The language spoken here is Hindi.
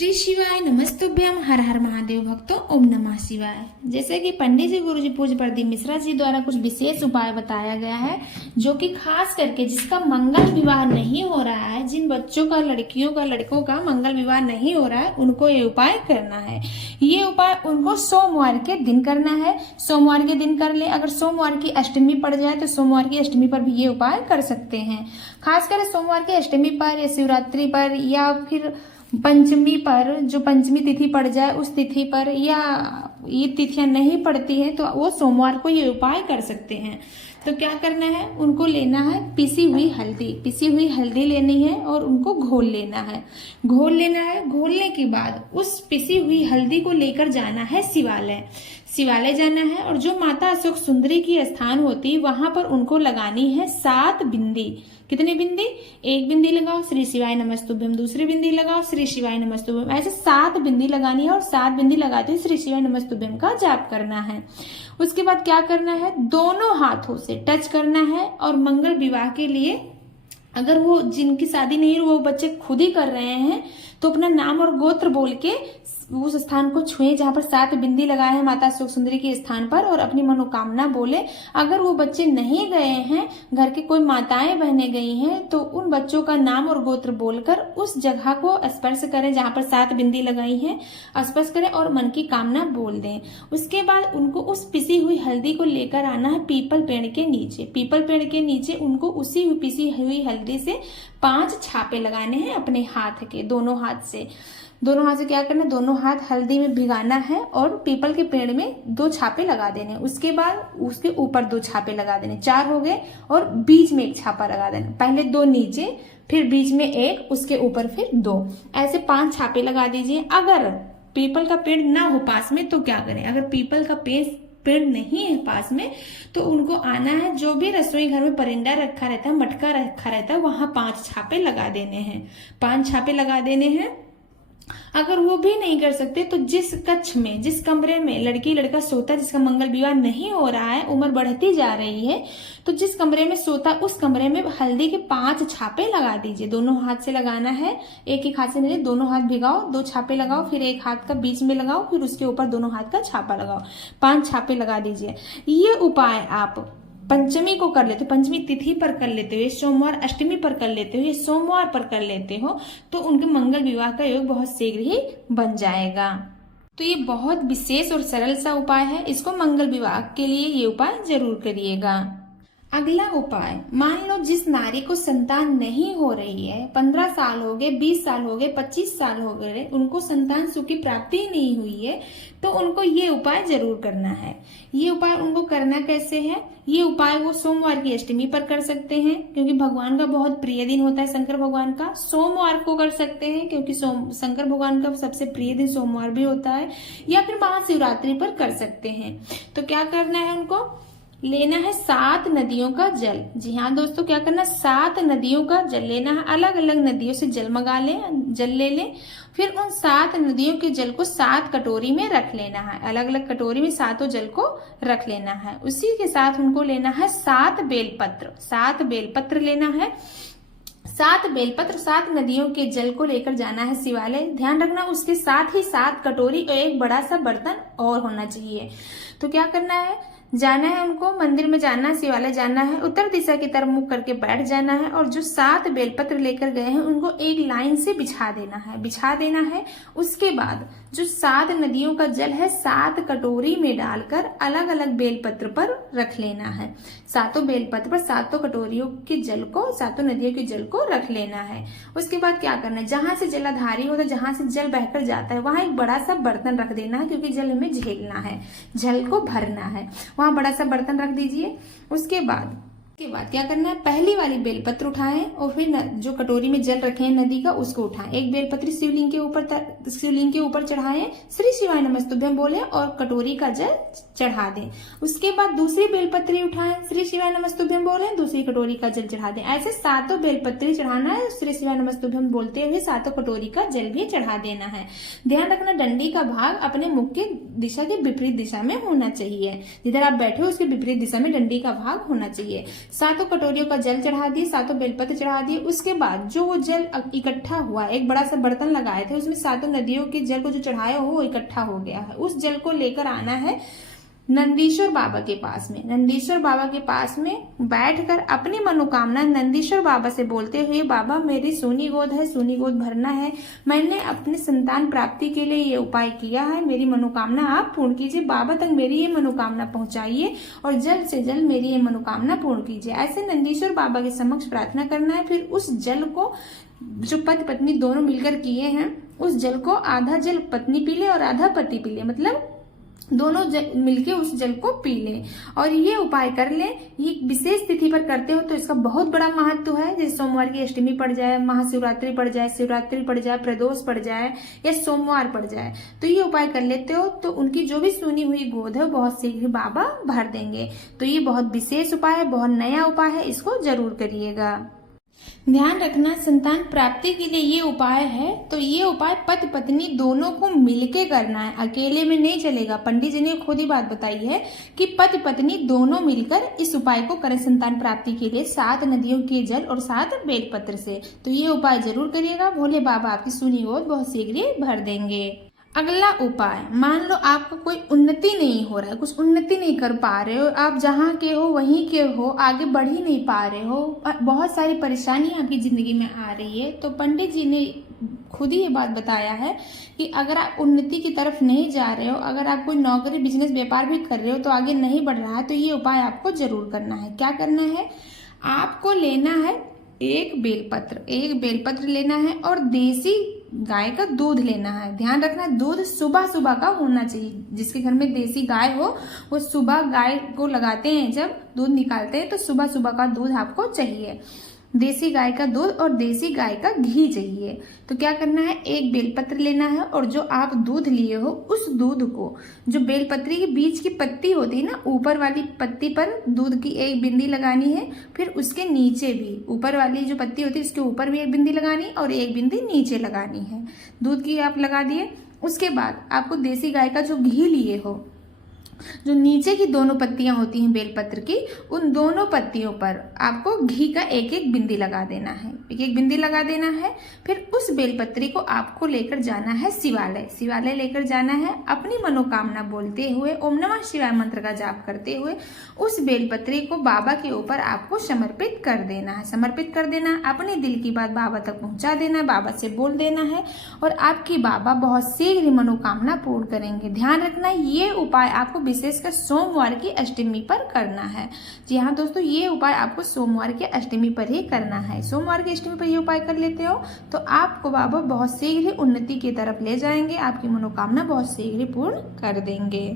श्री शिवाय नमस्तुभ्यम। हर हर महादेव भक्तों, ओम नमः शिवाय। जैसे कि पंडित जी गुरु जी पूज्य प्रदीप मिश्रा जी द्वारा कुछ विशेष उपाय बताया गया है, जो कि खास करके जिसका मंगल विवाह नहीं हो रहा है, जिन बच्चों का, लड़कियों का, लड़कों का मंगल विवाह नहीं हो रहा है, उनको ये उपाय करना है। ये उपाय उनको सोमवार के दिन करना है। सोमवार के दिन कर ले। अगर सोमवार की अष्टमी पड़ जाए तो सोमवार की अष्टमी पर भी ये उपाय कर सकते हैं। खासकर सोमवार की अष्टमी पर या शिवरात्रि पर या फिर पंचमी पर, जो पंचमी तिथि पड़ जाए उस तिथि पर, या ये तिथियां नहीं पड़ती है तो वो सोमवार को ये उपाय कर सकते हैं। तो क्या करना है, उनको लेना है पिसी हुई हल्दी। पिसी हुई हल्दी लेनी है और उनको घोल लेना है। घोल लेना है। घोलने के बाद उस पिसी हुई हल्दी को लेकर जाना है शिवालय। शिवालय जाना है और जो माता अशोक सुंदरी की स्थान होती वहां पर उनको लगानी है 7 बिंदी। कितनी बिंदी? 1 बिंदी लगाओ श्री शिवाय नमस्तुभ्यम, दूसरी बिंदी लगाओ श्री शिवाय नमस्तुभ्यम। ऐसे 7 बिंदी लगानी है और 7 बिंदी लगाते श्री शिवाय नमस्तुभ्यम का जाप करना है। उसके बाद क्या करना है, दोनों हाथों से टच करना है और मंगल विवाह के लिए, अगर वो जिनकी शादी नहीं है वो बच्चे खुद ही कर रहे हैं, तो अपना नाम और गोत्र बोल के उस स्थान को छुए जहां पर 7 बिंदी लगाए हैं माता अशोक सुंदरी के स्थान पर, और अपनी मनोकामना बोले। अगर वो बच्चे नहीं गए हैं, घर की कोई माताएं बहने गई हैं, तो उन बच्चों का नाम और गोत्र बोलकर उस जगह को स्पर्श करें जहां पर 7 बिंदी लगाई हैं, स्पर्श करें और मन की कामना बोल दें। उसके बाद उनको उस पिसी हुई हल्दी को लेकर आना है पीपल पेड़ के नीचे। पीपल पेड़ के नीचे उनको उसी पिसी हुई हल्दी से 5 छापे लगाने हैं अपने हाथ के, दोनों हाथ से। दोनों हाथ से क्या करना है, दोनों हाथ हल्दी में भिगाना है और पीपल के पेड़ में 2 छापे लगा देने। उसके बाद उसके ऊपर 2 छापे लगा देने, 4 हो गए, और बीच में 1 छापा लगा देना। पहले 2 नीचे, फिर बीच में 1, उसके ऊपर फिर 2, ऐसे 5 छापे लगा दीजिए। अगर पीपल का पेड़ ना हो पास में तो क्या करें, अगर पीपल का पेड़ नहीं है पास में तो उनको आना है, जो भी रसोई घर में परिंदा रखा रहता है, मटका रखा रहता है, वहां 5 छापे लगा देने हैं। 5 छापे लगा देने हैं। अगर वो भी नहीं कर सकते तो जिस कक्ष में, जिस कमरे में लड़की लड़का सोता, जिसका मंगल विवाह नहीं हो रहा है, उम्र बढ़ती जा रही है, तो जिस कमरे में सोता उस कमरे में हल्दी के 5 छापे लगा दीजिए। दोनों हाथ से लगाना है, एक हाथ से नहीं, दोनों हाथ भिगाओ, 2 छापे लगाओ, फिर एक हाथ का बीच में लगाओ, फिर उसके ऊपर दोनों हाथ का छापा लगाओ। 5 छापे लगा दीजिए। ये उपाय आप पंचमी को कर लेते हो, पंचमी तिथि पर कर लेते हो, ये सोमवार अष्टमी पर कर लेते हो, ये सोमवार पर कर लेते हो, तो उनके मंगल विवाह का योग बहुत शीघ्र ही बन जाएगा। तो ये बहुत विशेष और सरल सा उपाय है। इसको मंगल विवाह के लिए ये उपाय जरूर करिएगा। अगला उपाय, मान लो जिस नारी को संतान नहीं हो रही है, 15 साल हो गए, 20 साल हो गए, 25 साल हो गए, उनको संतान सुख की प्राप्ति ही नहीं हुई है, तो उनको ये उपाय जरूर करना है। ये उपाय उनको करना कैसे है, ये उपाय वो सोमवार की अष्टमी पर कर सकते हैं, क्योंकि भगवान का बहुत प्रिय दिन होता है शंकर भगवान का। सोमवार को कर सकते हैं क्योंकि शंकर भगवान का सबसे प्रिय दिन सोमवार भी होता है, या फिर महाशिवरात्रि पर कर सकते हैं। तो क्या करना है, उनको लेना है 7 नदियों का जल। जी हाँ दोस्तों, क्या करना, 7 नदियों का जल लेना है। अलग अलग नदियों से जल मंगा लें, जल ले लें। फिर उन 7 नदियों के जल को 7 कटोरी में रख लेना है। अलग अलग कटोरी में 7 जल को रख लेना है। उसी के साथ उनको लेना है 7 बेलपत्र। 7 बेलपत्र लेना है। 7 बेलपत्र 7 नदियों के जल को लेकर जाना है शिवालय। ध्यान रखना उसके साथ ही 7 कटोरी और एक बड़ा सा बर्तन और होना चाहिए। तो क्या करना है, जाना है उनको, मंदिर में जाना है, शिवालय जाना है, उत्तर दिशा की तरफ मुख करके बैठ जाना है, और जो 7 बेलपत्र लेकर गए हैं उनको एक लाइन से बिछा देना है। उसके बाद जो 7 नदियों का जल है 7 कटोरी में डालकर अलग अलग बेलपत्र पर रख लेना है। 7 बेलपत्र पर 7 कटोरियों के जल को, 7 नदियों के जल को रख लेना है। उसके बाद क्या करना है, जहां से जलाधारी होता है, जहां से जल बहकर जाता है, वहां एक बड़ा सा बर्तन रख देना है, क्योंकि जल हमें झेलना है, जल को भरना है। वहां बड़ा सा बर्तन रख दीजिए। उसके बाद क्या करना है, पहली वाली बेलपत्र उठाएं और फिर जो कटोरी में जल रखे हैं नदी का उसको उठाएं। एक बेलपत्र शिवलिंग के ऊपर चढ़ाएं, श्री शिवाय नमस्तुभ्यम बोले और कटोरी का जल चढ़ा दें। उसके बाद दूसरी बेलपत्री उठाएं, श्री शिवाय नमस्तुभ्यम बोले, दूसरी कटोरी का जल चढ़ा दें। ऐसे 7 बेलपत्री चढ़ाना है, श्री शिवाय नमस्तुभ्यम बोलते हुए 7 कटोरी का जल भी चढ़ा देना है। ध्यान रखना डंडी का भाग अपने मुख के दिशा के विपरीत दिशा में होना चाहिए। जिधर आप बैठे हो उसके विपरीत दिशा में डंडी का भाग होना चाहिए। 7 कटोरियों का जल चढ़ा दिए, 7 बेलपत्र चढ़ा दिए। उसके बाद जो वो जल इकट्ठा हुआ, एक बड़ा सा बर्तन लगाए थे, उसमें 7 नदियों के जल को जो चढ़ाया हो वो इकट्ठा हो गया है। उस जल को लेकर आना है नंदीश्वर बाबा के पास में। नंदीश्वर बाबा के पास में बैठकर अपनी मनोकामना नंदीश्वर बाबा से बोलते हुए, बाबा मेरी सूनी गोद है, सूनी गोद भरना है, मैंने अपने संतान प्राप्ति के लिए ये उपाय किया है, मेरी मनोकामना आप पूर्ण कीजिए, बाबा तक मेरी ये मनोकामना पहुंचाइए और जल्द से जल्द मेरी ये मनोकामना पूर्ण कीजिए। ऐसे नंदीश्वर बाबा के समक्ष प्रार्थना करना है। फिर उस जल को जो पति पत्नी दोनों मिलकर किए हैं, उस जल को आधा जल पत्नी पी ले और आधा पति पी ले, मतलब दोनों मिलके उस जल को पी लें और ये उपाय कर लें। ये विशेष तिथि पर करते हो तो इसका बहुत बड़ा महत्व है। जैसे सोमवार की अष्टमी पड़ जाए, महाशिवरात्रि पड़ जाए, शिवरात्रि पड़ जाए, प्रदोष पड़ जाए या सोमवार पड़ जाए, तो ये उपाय कर लेते हो तो उनकी जो भी सुनी हुई गोद है बहुत शीघ्र बाबा भर देंगे। तो ये बहुत विशेष उपाय है, बहुत नया उपाय है, इसको जरूर करिएगा। ध्यान रखना, संतान प्राप्ति के लिए ये उपाय है तो ये उपाय पति पत्नी दोनों को मिलके करना है, अकेले में नहीं चलेगा। पंडित जी ने खुद ही बात बताई है कि पति पत्नी दोनों मिलकर इस उपाय को करें संतान प्राप्ति के लिए 7 नदियों के जल और 7 बेलपत्र से। तो ये उपाय जरूर करिएगा, भोले बाबा आपकी सुनी गोद बहुत शीघ्र भर देंगे। अगला उपाय, मान लो आपको कोई उन्नति नहीं हो रहा है, कुछ उन्नति नहीं कर पा रहे हो, आप जहाँ के हो वहीं के हो, आगे बढ़ ही नहीं पा रहे हो, बहुत सारी परेशानियां आपकी जिंदगी में आ रही है, तो पंडित जी ने खुद ही ये बात बताया है कि अगर आप उन्नति की तरफ नहीं जा रहे हो, अगर आप कोई नौकरी बिजनेस व्यापार भी कर रहे हो तो आगे नहीं बढ़ रहा है, तो ये उपाय आपको जरूर करना है। क्या करना है, आपको लेना है एक बेलपत्र लेना है और देसी गाय का दूध लेना है। ध्यान रखना, दूध सुबह सुबह का होना चाहिए। जिसके घर में देसी गाय हो वो सुबह गाय को लगाते हैं, जब दूध निकालते हैं तो सुबह सुबह का दूध आपको चाहिए। देसी गाय का दूध और देसी गाय का घी चाहिए। तो क्या करना है, एक बेलपत्र लेना है और जो आप दूध लिए हो उस दूध को, जो बेलपत्री के बीच की पत्ती होती है ना, ऊपर वाली पत्ती पर दूध की एक बिंदी लगानी है, फिर उसके नीचे भी ऊपर वाली जो पत्ती होती है उसके ऊपर भी एक बिंदी लगानी और एक बिंदी नीचे लगानी है। दूध की आप लगा दिए। उसके बाद आपको देसी गाय का जो घी लिए हो, जो नीचे की दोनों पत्तियां होती हैं बेलपत्र की, उन दोनों पत्तियों पर आपको घी का एक एक बिंदी लगा देना है, एक एक बिंदी लगा देना है। फिर उस बेलपत्री को आपको लेकर जाना है शिवालय लेकर जाना है। अपनी मनोकामना बोलते हुए, ओम नमः शिवाय मंत्र का जाप करते हुए उस बेलपत्री को बाबा के ऊपर आपको समर्पित कर देना है। अपने दिल की बात बाबा तक पहुंचा देना है, बाबा से बोल देना है और आपकी बाबा बहुत शीघ्र मनोकामना पूर्ण करेंगे। ध्यान रखना, ये उपाय आपको विशेषकर सोमवार की अष्टमी पर करना है। जी हाँ दोस्तों, ये उपाय आपको सोमवार की अष्टमी पर ही करना है। सोमवार की अष्टमी पर ये उपाय कर लेते हो तो आपको बाबा बहुत शीघ्र उन्नति की तरफ ले जाएंगे, आपकी मनोकामना बहुत शीघ्र पूर्ण कर देंगे।